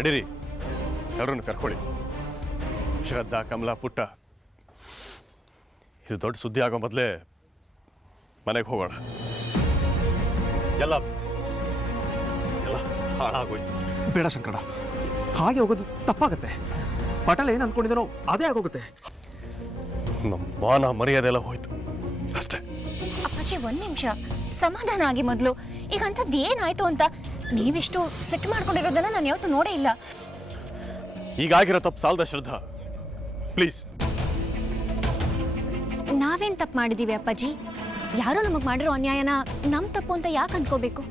ನಡೀರಿ, ಎಲ್ಲರನ್ನು ಕರ್ಕೊಳ್ಳಿ. ಶ್ರದ್ಧಾ, ಕಮಲಾ, ಪುಟ್ಟ, ಇದು ದೊಡ್ಡ ಸುದ್ದಿ ಆಗೋ ಮೊದಲೇ ಮನೆಗೆ ಹೋಗೋಣ. ಎಲ್ಲ ಎಲ್ಲ ಹಾಳಾಗೋಯ್ತು. ಬೇಡ ಶಂಕರ, ಹಾಗೆ ಹೋಗೋದು ತಪ್ಪಾಗತ್ತೆ. ಪಟೇಲ್ ಏನು ಅನ್ಕೊಂಡಿದ್ದಾನೋ ಅದೇ ಆಗೋಗುತ್ತೆ. ನಮ್ಮ ಮಾನ ಮರ್ಯಾದೆಲ್ಲ ಹೋಯ್ತು ಅಷ್ಟೇ. ಅಪ್ಪಾಜಿ, ಒಂದ್ ನಿಮಿಷ ಸಮಾಧಾನ ಆಗಿ ಮೊದಲು. ಈಗ ಅಂಥದ್ದು ಏನಾಯ್ತು ಅಂತ ನೀವಿಷ್ಟು ಸೆಟ್ ಮಾಡ್ಕೊಂಡಿರೋದನ್ನ ನಾನು ಯಾವತ್ತೂ ನೋಡೇ ಇಲ್ಲ. ಈಗಾಗಿರೋ ತಪ್ಪು ಸಾಲದ ಶ್ರದ್ಧಾ, ಪ್ಲೀಸ್. ನಾವೇನ್ ತಪ್ಪು ಮಾಡಿದೀವಿ ಅಪ್ಪಾಜಿ? ಯಾರೋ ನಮಗ್ ಮಾಡಿರೋ ಅನ್ಯಾಯನ ನಮ್ ತಪ್ಪು ಅಂತ ಯಾಕೆ ಅನ್ಕೋಬೇಕು?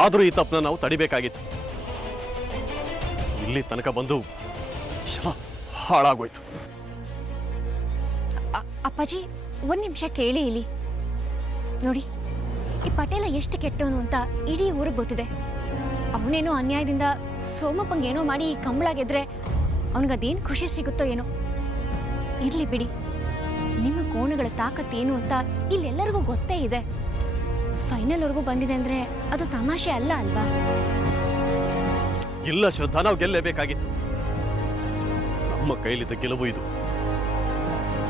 ಆದ್ರೂ ಈ ತಪ್ಪನ್ನ ನಾವು ತಡಿಬೇಕಾಗಿತ್ತು. ಇಲ್ಲಿ ತನಕ ಬಂದು ಹಾಳಾಗೋಯ್ತು. ಅಪ್ಪಾಜಿ, ಒಂದ್ ನಿಮಿಷ ಕೇಳಿ ಇಲ್ಲಿ ನೋಡಿ. ಈ ಪಟೇಲ ಎಷ್ಟು ಕೆಟ್ಟವನು ಅಂತ ಇಡೀ ಊರಿಗೆ ಗೊತ್ತಿದೆ. ಅವನೇನೋ ಅನ್ಯಾಯದಿಂದ ಸೋಮಪ್ಪಂಗೇನೋ ಮಾಡಿ ಈ ಕಂಬಳ ಗೆದ್ರೆ ಅವನಿಗದೇನು ಖುಷಿ ಸಿಗುತ್ತೋ ಏನೋ. ಇರ್ಲಿ ಬಿಡಿ, ನಿಮ್ಮ ಕೋಣಗಳ ತಾಕತ್ತೇನು ಅಂತ ಇಲ್ಲೆಲ್ಲರಿಗೂ ಗೊತ್ತೇ ಇದೆ. ಫೈನಲ್ವರೆಗೂ ಬಂದಿದೆ ಅಂದ್ರೆ ಅದು ತಮಾಷೆ ಅಲ್ಲ ಅಲ್ವಾ? ಇಲ್ಲ ಶ್ರದ್ಧಾ, ನಾವು ಗೆಲ್ಲೇಬೇಕಾಗಿತ್ತು. ನಮ್ಮ ಕೈಲಿದ್ದ ಗೆಲುವು ಇದು.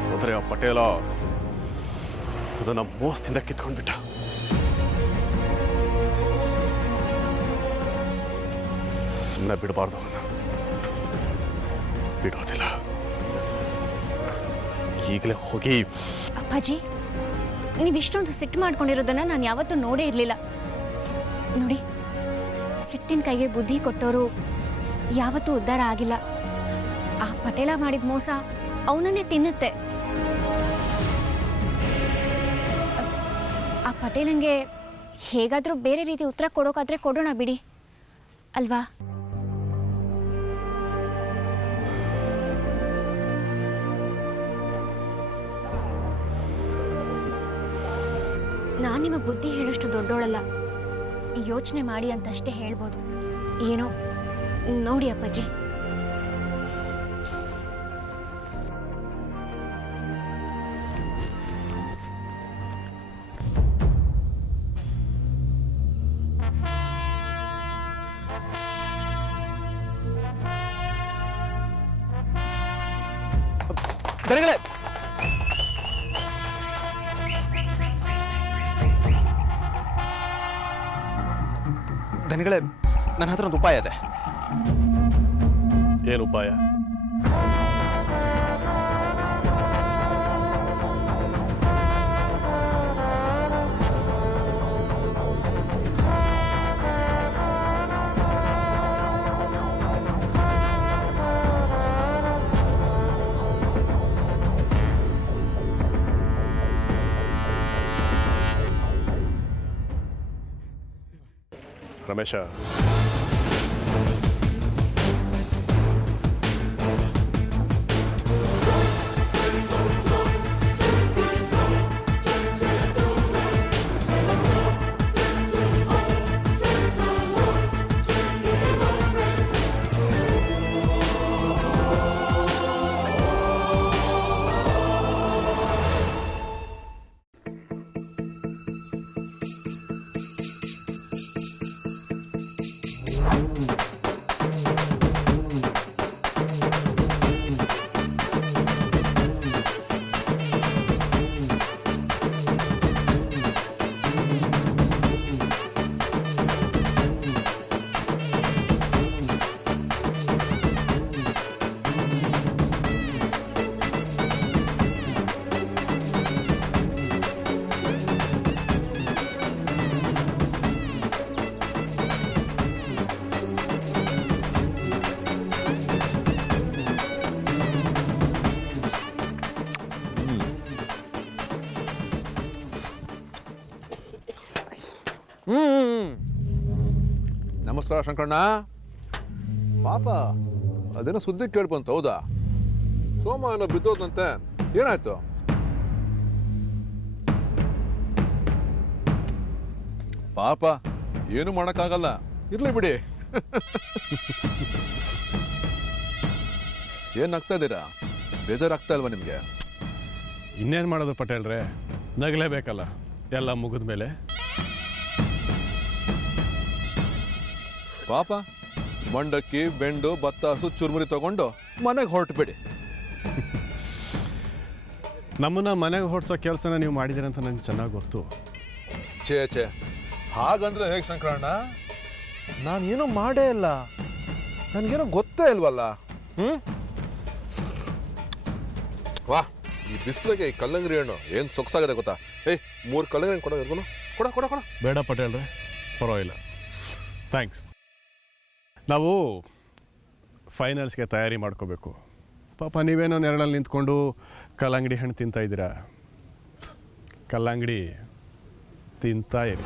ಹೋದ್ರೆ ಆ ಪಟೇಲ ಅದನ್ನ ಮೋಸದಿಂದ ಕಿತ್ಕೊಂಡ್ಬಿಟ್ಟ. ಸುಮ್ಮನೆ ಬಿಡಬಾರ್ದು, ಅವನ್ನ ಬಿಡೋದಿಲ್ಲ. ಈಗಲೇ ಹೋಗಿ. ಅಪ್ಪಾಜಿ, ನೀವಿಷ್ಟೊಂದು ಸಿಟ್ಟು ಮಾಡ್ಕೊಂಡಿರೋದನ್ನ ನಾನು ಯಾವತ್ತೂ ನೋಡೇ ಇರಲಿಲ್ಲ. ನೋಡಿ, ಸಿಟ್ಟಿನ ಕೈಗೆ ಬುದ್ಧಿ ಕೊಟ್ಟವರು ಯಾವತ್ತೂ ಉದ್ಧಾರ ಆಗಿಲ್ಲ. ಆ ಪಟೇಲ ಮಾಡಿದ ಮೋಸ ಅವನನ್ನೇ ತಿನ್ನುತ್ತೆ. ಆ ಪಟೇಲಂಗೆ ಹೇಗಾದರೂ ಬೇರೆ ರೀತಿ ಉತ್ತರ ಕೊಡೋಕಾದ್ರೆ ಕೊಡೋಣ ಬಿಡಿ, ಅಲ್ವಾ? ನಾನು ನಿಮಗೆ ಬುದ್ಧಿ ಹೇಳೋಷ್ಟು ದೊಡ್ಡೋಳಲ್ಲ. ಯೋಚನೆ ಮಾಡಿ ಅಂತಷ್ಟೇ ಹೇಳ್ಬೋದು. ಏನೋ ನೋಡಿ ಅಪ್ಪಾಜಿ. ದನಿಗಳೇ, ದನಿಗಳೇ, ನನ್ನ ಹತ್ರ ಒಂದು ಉಪಾಯ ಇದೆ. ಏನು ಉಪಾಯ? ರಮೇಶ, ನಮಸ್ಕಾರ ಶಂಕರಣ್ಣ. ಪಾಪ ಅದೇನೋ ಸುದ್ದಿ ಕೇಳ್ಬಂತು, ಹೌದಾ? ಸೋಮ ಏನೋ ಬಿದ್ದೋದಂತೆ, ಏನಾಯ್ತು? ಪಾಪ ಏನು ಮಾಡೋಕ್ಕಾಗಲ್ಲ, ಇರ್ಲಿ ಬಿಡಿ. ಏನ್ ನಗ್ತಾ ಇದ್ದೀರಾ? ಬೇಜಾರಾಗ್ತಾ ಇಲ್ವಾ ನಿಮಗೆ? ಇನ್ನೇನು ಮಾಡೋದು ಪಟೇಲ್ರೆ, ನಗಲೇಬೇಕಲ್ಲ ಎಲ್ಲ ಮುಗಿದ ಮೇಲೆ. ಪಾಪ ಮಂಡಕ್ಕಿ ಬೆಂಡು ಬತ್ತಾಸು ಚುರುಮುರಿ ತಗೊಂಡು ಮನೆಗೆ ಹೊರಟುಬಿಡಿ. ನಮ್ಮನ್ನ ಮನೆಗೆ ಹೊಡ್ಸೋ ಕೆಲಸನ ನೀವು ಮಾಡಿದ್ದೀರ ಅಂತ ನಂಗೆ ಚೆನ್ನಾಗಿ ಗೊತ್ತು. ಛೇ ಹಾಗಂದ್ರೆ ಹೇಗೆ ಶಂಕರಣ್ಣ? ನಾನೇನೋ ಮಾಡೇ ಇಲ್ಲ, ನನಗೇನೋ ಗೊತ್ತೇ ಇಲ್ವಲ್ಲ. ವಾ, ಈ ಬಿಸಿಲಿಗೆ ಈ ಕಲ್ಲಂಗಡಿ ಹಣ್ಣು ಏನು ಸೊಗಸಾಗಿದೆ ಗೊತ್ತಾ? 3 ಕಲ್ಲಂಗಡಿ ಹಣ್ಣು ಕೊಡೋದು ಕೊಡ ಕೊಡ ಕೊಡ. ಬೇಡ ಪಟೇಲ್ರೆ, ಪರವಾಗಿಲ್ಲ, ಥ್ಯಾಂಕ್ಸ್. ನಾವು ಫೈನಲ್ಸ್ಗೆ ತಯಾರಿ ಮಾಡ್ಕೋಬೇಕು. ಪಾಪ ನೀವೇನೋ ನೆರಳಲ್ಲಿ ನಿಂತ್ಕೊಂಡು ಕಲ್ಲಂಗಡಿ ಹಣ್ಣು ತಿಂತಾ ಇದ್ದೀರಾ. ಕಲ್ಲಂಗಡಿ ತಿಂತಾ ಇರಿ.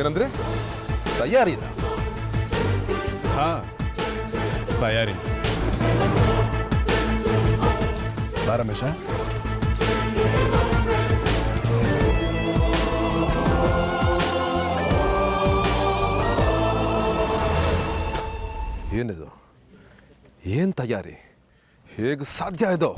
ಏನಂದ್ರೆ ತಯಾರಿನ? ಹಾಂ, ತಯಾರಿ. ಬಾ ರಮೇಶ. ಏನಿದು? ಏನು ತಯಾರಿ? ಹೇಗೆ ಸಾಧ್ಯ ಇದು?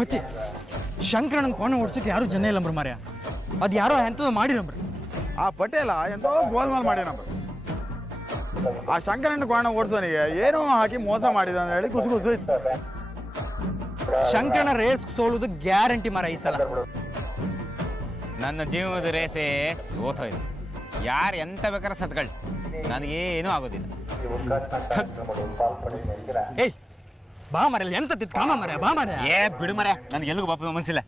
ಪಚ್ಚಿ ಶಂಕರಣ್ಣನ ಕೋಣ ಓಡಿಸೋಕೆ ಯಾರು ಜನ ಇಲ್ಲ ಮಾರ್ಯ. ಅದು ಯಾರೋ ಎಂಥದ್ದು ಮಾಡಿರಂಬ್ರಿ. ಆ ಪಟೇಲ ಎಂತೋ ಗೋಲ್ಮಾಲ್ ಮಾಡ್ಯಾನಪ್ಪ. ಆ ಶಂಕರಣ್ಣ ಕೋಣ ಓಡಿಸೋನಿಗೆ ಏನೋ ಹಾಕಿ ಮೋಸ ಮಾಡಿದ ಅಂತ ಹೇಳಿ ಕುಸು ಇತ್ತು. ಶಂಕರಣ್ಣ ರೇಸ್ ಸೋಲುದು ಗ್ಯಾರಂಟಿ ಮಾರ ಈ ಸಲ. ನನ್ನ ಜೀವನದ ರೇಸೇ ಸೋತೋಯ್ತು. ಯಾರು ಎಂತ ಬೇಕಾದ್ರೆ ಸತ್ಕೊಳ್ಳಿ, ನನಗೇನೂ ಆಗೋದಿಲ್ಲ. ಏಯ್ ಬಾ ಮರ ಎಂತ ತಿತ್ ಕಾಮ ಮರ ಬಾ ಮರ. ಏ ಬಿಡು ಮರ, ನನಗೆ ಎಲ್ಲಿಗೂ ಬಾಪ ಮನ್ಸಿಲ್ಲ.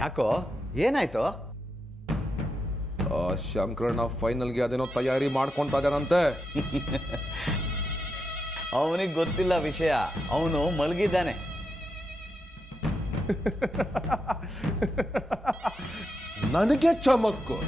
ಯಾಕೋ ಏನಾಯ್ತು? ಶಂಕರಣ್ಣ ಫೈನಲ್ಗೆ ಅದೇನೋ ತಯಾರಿ ಮಾಡ್ಕೊಳ್ತಾ ಇದ್ದಾನಂತೆ. ಅವನಿಗೆ ಗೊತ್ತಿಲ್ಲ ವಿಷಯ, ಅವನು ಮಲಗಿದ್ದಾನೆ. ನನಗೆ ಚಮಕ್ಕು.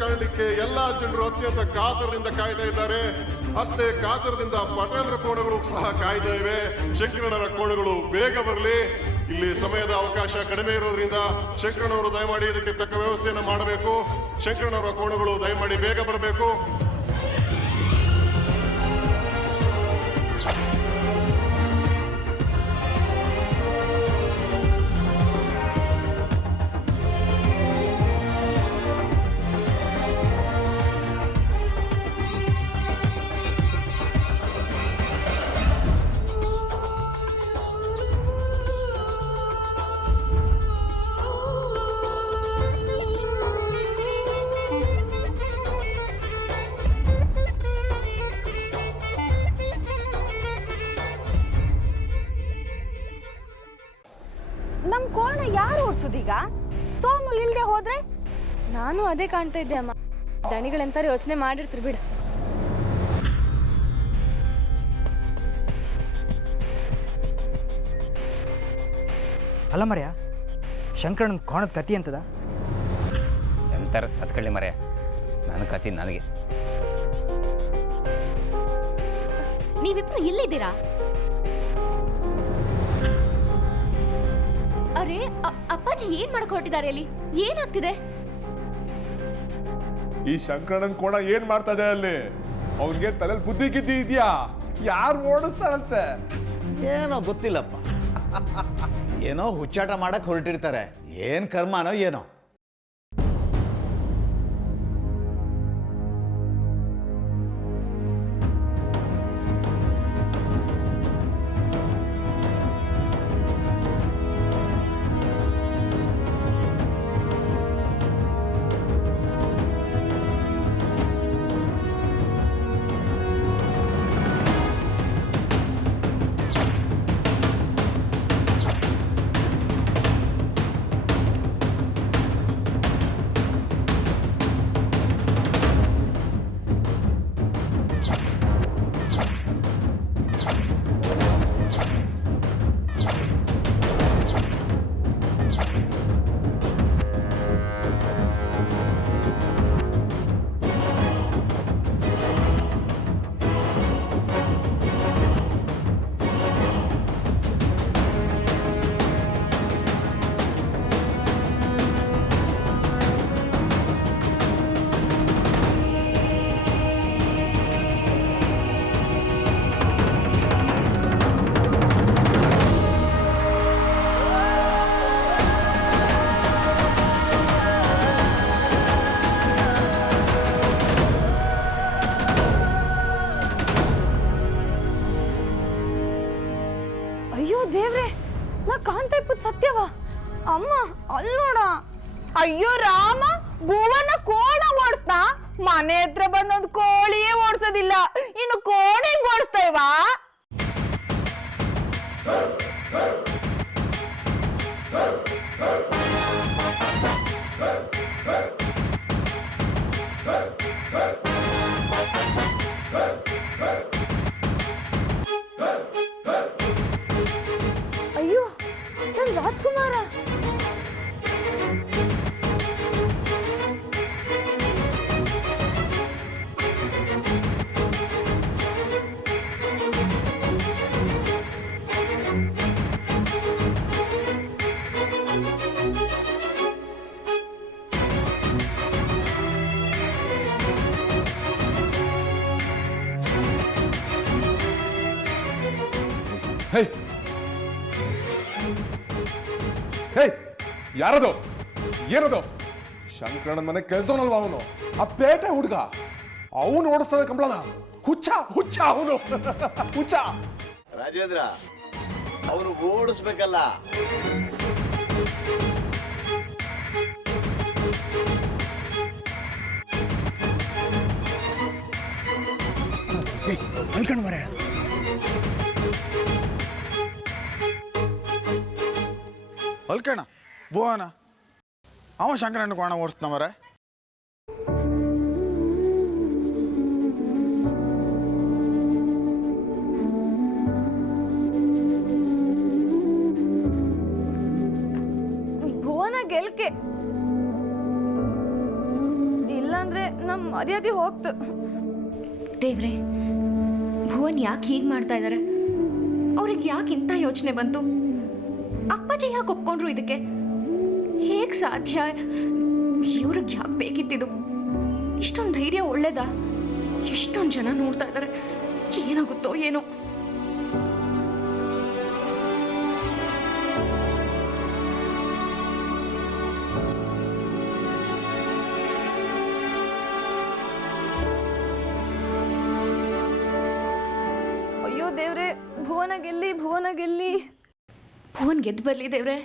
ಕಾಣಲಿಕ್ಕೆ ಎಲ್ಲಾ ಜನರು ಅತ್ಯಂತ ಕಾತರದಿಂದ ಕಾಯ್ತಾ ಇದ್ದಾರೆ. ಅಷ್ಟೇ ಕಾತರದಿಂದ ಪಟೇಲರ ಕೋಣಗಳು ಸಹ ಕಾಯ್ತಾ ಇವೆ. ಶಂಕರಣ್ಣರ ಕೋಣಗಳು ಬೇಗ ಬರಲಿ. ಇಲ್ಲಿ ಸಮಯದ ಅವಕಾಶ ಕಡಿಮೆ ಇರೋದ್ರಿಂದ ಶಂಕರಣ್ಣವರು ದಯಮಾಡಿ ಇದಕ್ಕೆ ತಕ್ಕ ವ್ಯವಸ್ಥೆಯನ್ನು ಮಾಡಬೇಕು. ಶಂಕರಣ್ಣವರ ಕೋಣಗಳು ದಯಮಾಡಿ ಬೇಗ ಬರಬೇಕು. ನಮ್ಮ ಕೋಣ ಯಾರು ಓಡಿಸೋದೀಗ? ಸೋಮು ಇಲ್ಲದೆ ಹೋದ್ರೆ? ನಾನು ಅದೇ ಕಾಣ್ತಾ ಇದ್ದೆ ಅಮ್ಮ. ದಣಿಗಳಂತಾರೆ ಯೋಚನೆ ಮಾಡಿರ್ತೀರಿ ಬಿಡು. ಅಲ್ಲ ಮರ್ಯ, ಶಂಕರಣ್ಣನ ಕೋಣದ ಕತಿ ಅಂತದ? ಎಂಥರ ಸತ್ಕಳ್ಳಿ ಮರೆ, ನನ್ನ ಕತಿ ನನಗೆ. ನೀವಿಬ್ರು ಇಲ್ಲಿದ್ದೀರಾ? ಅರೆ ಅಪ್ಪಾಜಿ ಏನ್ ಮಾಡಕ್ ಹೊರಟಿದ್ದಾರೆ ಅಲ್ಲಿ? ಏನಾಗ್ತಿದೆ? ಈ ಶಂಕರಣ್ಣನ ಕೋಣ ಏನ್ ಮಾಡ್ತಾ ಇದೆ ಅಲ್ಲಿ? ಅವ್ನಿಗೆ ತಲೆಯಲ್ಲಿ ಬುದ್ಧಿ ಗಿದ್ದಿ ಇದೆಯಾ? ಯಾರು ಓಡಿಸ್ತಾರಂತೆ? ಏನೋ ಗೊತ್ತಿಲ್ಲಪ್ಪ. ಏನೋ ಹುಚ್ಚಾಟ ಮಾಡಕ್ ಹೊರಟಿರ್ತಾರೆ. ಏನ್ ಕರ್ಮನೋ ಏನೋ. ಅಯ್ಯೋ ದೇವ್ರೆ, ನಾ ಕಾಣ್ತಾ ಇಪ್ಪತ್ತು ಸತ್ಯವ? ಅಮ್ಮ ಅಲ್ಲಿ ನೋಡ. ಅಯ್ಯೋ ರಾಮ, ಭುವನ ಕೋಣ ಓಡಿಸ್ತಾ? ಮನೆ ಹತ್ರ ಬಂದೊಂದು ಕೋಳಿಯೇ ಓಡಿಸೋದಿಲ್ಲ, ಇನ್ನು ಕೋಣೆ ಓಡಿಸ್ತಾ ಇವಾ? ಅಯ್ಯೋ ನನ್ ರಾಜ್ಕುಮಾರ. ಹೇ ಹೇ, ಯಾರದು? ಏನದು? ಶಂಕರಣ್ಣನ ಮನೆ ಕೆಲಸವನಲ್ವಾ ಅವನು? ಆ ಪೇಟೆ ಹುಡುಗ ಅವನು ಓಡಿಸ್ತಾನೆ ಕಂಬಳನ. ಹುಚ್ಚ ಹುಚ್ಚ ಅವನು ಹುಚ್ಚ. ರಾಜೇಂದ್ರ, ಅವನು ಓಡಿಸ್ಬೇಕಲ್ಲ. ಅನ್ಕಂಡು ಮರೆ. ಅಲ್ಕಣ ಭುವನ ಅವ ಶಂಕರಣ್ಣ ಕೋಣ ಓಡಿಸ್ತ ಮರ. ಭುವನ ಗೆಲ್ಕೆ, ಇಲ್ಲಾಂದ್ರೆ ನಮ್ ಮರ್ಯಾದೆ ಹೋಗ್ತು. ದೇವ್ರೆ, ಭುವನ್ ಯಾಕೆ ಹೀಗೆ ಮಾಡ್ತಾ ಇದ್ದಾರೆ? ಅವ್ರಿಗೆ ಯಾಕೆ ಇಂಥ ಯೋಚನೆ ಬಂತು? ಅಪ್ಪಾಜಿ ಯಾಕೆ ಒಪ್ಕೊಂಡ್ರು ಇದಕ್ಕೆ? ಹೇಗೆ ಸಾಧ್ಯ? ಇವ್ರಿಗೆ ಯಾಕೆ ಬೇಕಿತ್ತಿದು? ಇಷ್ಟೊಂದು ಧೈರ್ಯ ಒಳ್ಳೇದಾ? ಎಷ್ಟೊಂದು ಜನ ನೋಡ್ತಾ ಇದ್ದಾರೆ, ಏನಾಗುತ್ತೋ ಏನೋ. ಅಯ್ಯೋ ದೇವ್ರೆ, ಭುವನ ಗೆಲ್ಲಿ, ಭುವನ ಗೆಲ್ಲಿ. ಭುವನ್ ಗೆದ್ದು ಬರಲಿ ದೇವ್ರೆ.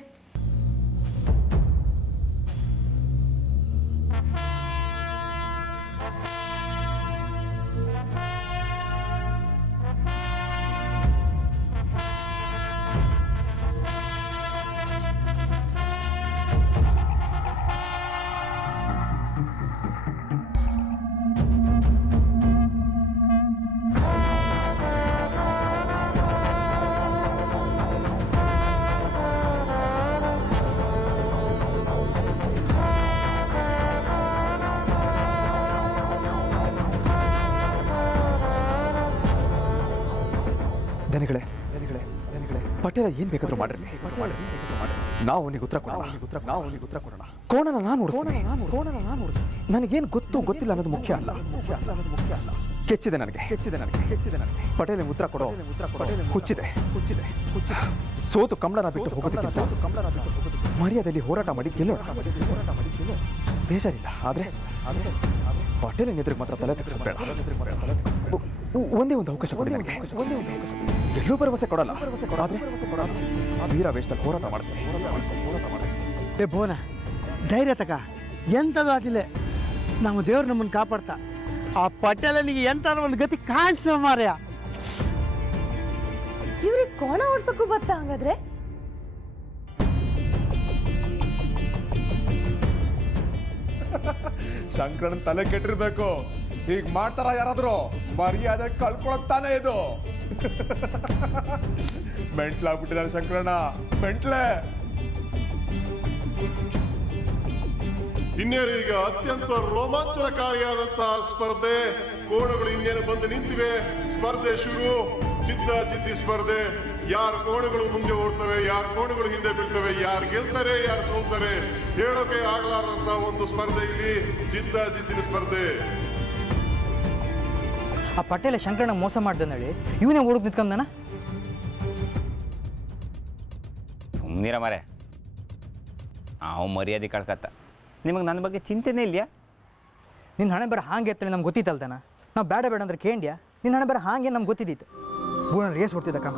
ದನಿಗಳೇ ಪಟೇಲ ಏನ್ ಬೇಕಾದ್ರೂ ಮಾಡಿರಲಿ, ನಾವು ಅವನಿಗೆ ಉತ್ತರ ಕೊಡೋಣ. ಕೋಣನ ನಾನು ನನಗೇನು ಗೊತ್ತಿಲ್ಲ ಅನ್ನೋದು ಮುಖ್ಯ ಅಲ್ಲ. ಕೆಚ್ಚಿದೆ ನನಗೆ. ಪಟೇಲ ಉತ್ತರ ಕೊಡೋ ಹುಚ್ಚಿದೆ. ಸೋತು ಕಮಲನ ಬಿಟ್ಟು ಹೋಗೋದಕ್ಕಿಂತ ಮರ್ಯಾದೆಯಲ್ಲಿ ಹೋರಾಟ ಮಾಡಿ ಗೆಲ್ಲೋಣ. ಬೇಜಾರಿಲ್ಲ, ಆದ್ರೆ ಪಟೇಲನ ಎದುರಿಗೆ ಮಾತ್ರ ತಲೆ ತೆಗೆಸಬೇಡ. ಒಂದೇ ಒಂದು ಅವಕಾಶ ಕೊಡಿ ನನಗೆ. ಎಲ್ಲೂ ಭರವಸೆ ಕೊಡಲ್ಲ, ಆದ್ರೆ ವೀರ ವೇಷದಲ್ಲಿ ಹೋರಾಟ ಮಾಡ್ತೀನಿ. ಏ ಬೋನ, ಧೈರ್ಯ ತಕ, ಎಂಥದ್ದು ಆಗಿಲ್ಲ. ನಮ್ಮ ದೇವ್ರು ನಮ್ಮನ್ನು ಕಾಪಾಡ್ತಾ. ಆ ಪಟೇಲನಿಗೆ ಎಂತಾರ ಒಂದು ಗತಿ ಕಾಣಿಸೋ ಮಾರ್ಯ. ಇವ್ರಿಗೆ ಕೋಣ ಓಡ್ಸಕ್ಕೂ ಬತ್ತಾ ಹಂಗಾದ್ರೆ? ಶಂಕರನ್ ತಲೆ ಕೆಟ್ಟಿರ್ಬೇಕು. ಹೀಗ್ ಮಾಡ್ತಾರ ಯಾರಾದ್ರೂ? ಮರ್ಯಾದೆ ಕಳ್ಕೊಳಕ್ ತಾನೇ ಇದು. ಮೆಂಟ್ಲಾಗ್ಬಿಟ್ಟಿದ್ದಾರೆ ಶಂಕರಣ್ಣ, ಮೆಂಟ್ಲೆ. ಇನ್ನೇನು ಈಗ ಅತ್ಯಂತ ರೋಮಾಂಚನಕಾರಿಯಾದಂತಹ ಸ್ಪರ್ಧೆ. ಕೋಣಗಳು ಇನ್ನೇನು ಬಂದು ನಿಂತಿವೆ. ಸ್ಪರ್ಧೆ ಶುರು. ಜಿದ್ದಿ ಸ್ಪರ್ಧೆ. ಯಾರು ಕೋಣಗಳು ಮುಂದೆ ಓಡ್ತವೆ, ಯಾರು ಕೋಣಗಳು ಹಿಂದೆ ಬೀಳ್ತವೆ, ಯಾರು ಗೆಲ್ತಾರೆ, ಯಾರು ಸೋಲ್ತಾರೆ ಹೇಳೋಕೆ ಆಗಲಾರಂತ ಒಂದು ಸ್ಪರ್ಧೆ ಇಲ್ಲಿ. ಜಿದ್ದಿನ ಸ್ಪರ್ಧೆ. ಆ ಪಟೇಲ ಶಂಕರಣ್ಣ ಮೋಸ ಮಾಡ್ದನ ಹೇಳಿ ಇವನೇ ಹುಡುಕ್ ನಿಂತ್ಕೊಂಡನ. ಸುಮ್ಮನಿರ ಮಾರೆ, ಅವು ಮರ್ಯಾದೆ ಕಳ್ಕತ್ತ. ನಿಮಗೆ ನನ್ನ ಬಗ್ಗೆ ಚಿಂತೆನೇ ಇಲ್ಲ. ನಿನ್ನ ಹಣೆ ಬರ ಹಾಂಗೆ ಎತ್ತಲೆ ನಮ್ಗೆ ಗೊತ್ತಿತ್ತಲ್ತಾನ. ನಾವು ಬೇಡ ಅಂದ್ರೆ ಕೇಂಡ್ಯ. ನಿನ್ನ ಹಣೆ ಬರ ಹಾಗೆ ನಮ್ಗೆ ಗೊತ್ತಿದ್ದಿತ್ತು. ಬೋನ ರೇಸ್ ಹೊಡ್ತಿದ್ದ ಕಮ.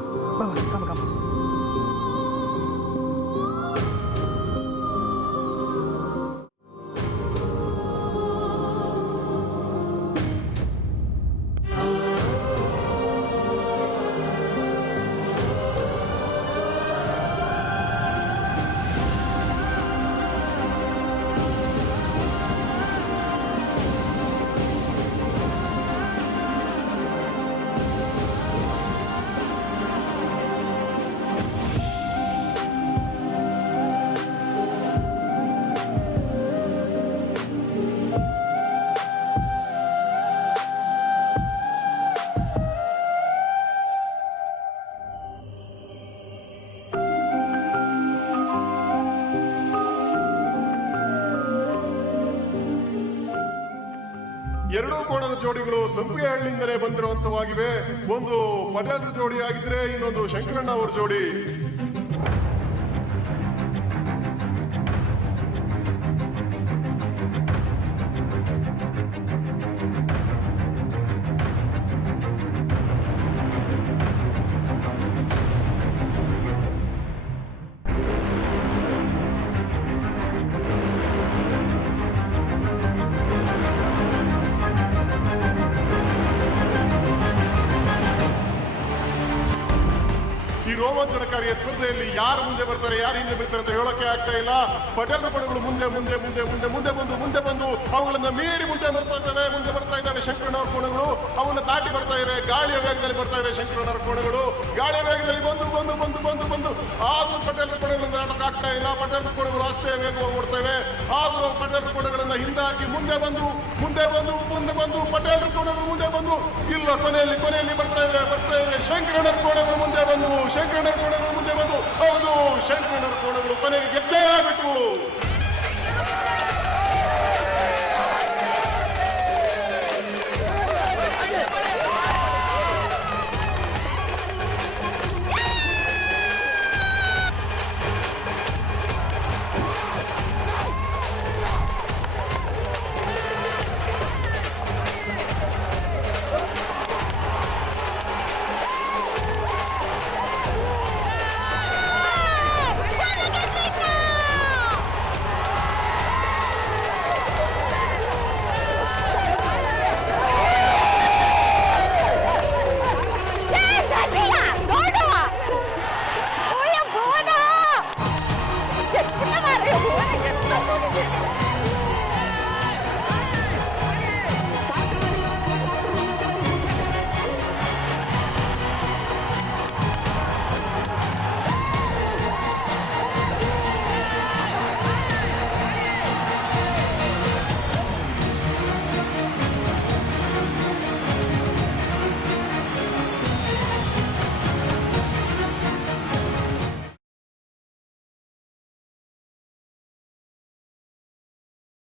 ಎರಡೂ ಕೋಣದ ಜೋಡಿಗಳು ಸಂಪಿಗೆಹಳ್ಳಿಯಿಂದಲೇ ಬಂದಿರುವಂತವಾಗಿವೆ. ಒಂದು ಪಟೇಲ್ ಜೋಡಿ ಆಗಿದ್ರೆ ಇನ್ನೊಂದು ಶಂಕರಣ್ಣ ಅವರ ಜೋಡಿ. ರೋಮಾಂಚನಕಾರಿಯ ಸ್ಪರ್ಧೆಯಲ್ಲಿ ಯಾರು ಮುಂದೆ ಬರ್ತಾರೆ, ಯಾರು ಹಿಂದೆ ಬರ್ತಾರೆ ಅಂತ ಹೇಳೋಕೆ ಆಗ್ತಾ ಇಲ್ಲ. ಪಟೇಲ್ ಪಡೆಗಳು ಮುಂದೆ ಬಂದು ಅವುಗಳನ್ನ ಮೀರಿ ಮುಂದೆ ಬರ್ತಾ ಇದ್ದಾವೆ ಶಂಕರಣ್ಣವರ ಕೋಣಗಳು. ಅವನ್ನ ದಾಟಿ ಬರ್ತಾ ಇವೆ. ಗಾಳಿಯ ವೇಗದಲ್ಲಿ ಬರ್ತಾ ಇವೆ ಶಂಕರಣ್ಣವರ ಕೋಣಗಳು. ಗಾಳಿಯ ವೇಗದಲ್ಲಿ ಬಂದು ಆದ್ರೂ ಪಟೇಲ್ ಕೋಣಗಳಿಂದ ಆಟಕ್ಕೆ ಆಗ್ತಾ ಇಲ್ಲ. ಪಟೇಲ್ ಕೋಣಗಳು ಅಷ್ಟೇ ವೇಗವಾಗಿ ಓಡ್ತವೆ. ಆದ್ರೂ ಪಟೇಲ್ ಕೋಣಗಳನ್ನ ಹಿಂದಾಕಿ ಮುಂದೆ ಬಂದು ಪಟೇಲ್ ಕೋಣಗಳು ಮುಂದೆ ಬಂದು ಇಲ್ಲ ಕೊನೆಯಲ್ಲಿ ಬರ್ತಾ ಇವೆ ಶಂಕರಣ್ಣರ ಕೋಣಗಳು ಮುಂದೆ ಬಂದು ಹೌದು ಶಂಕರಣ್ಣರ ಕೋಣಗಳು ಕೊನೆಗೆ ಗೆದ್ದೇ ಆಗ್ಬಿಟ್ವು.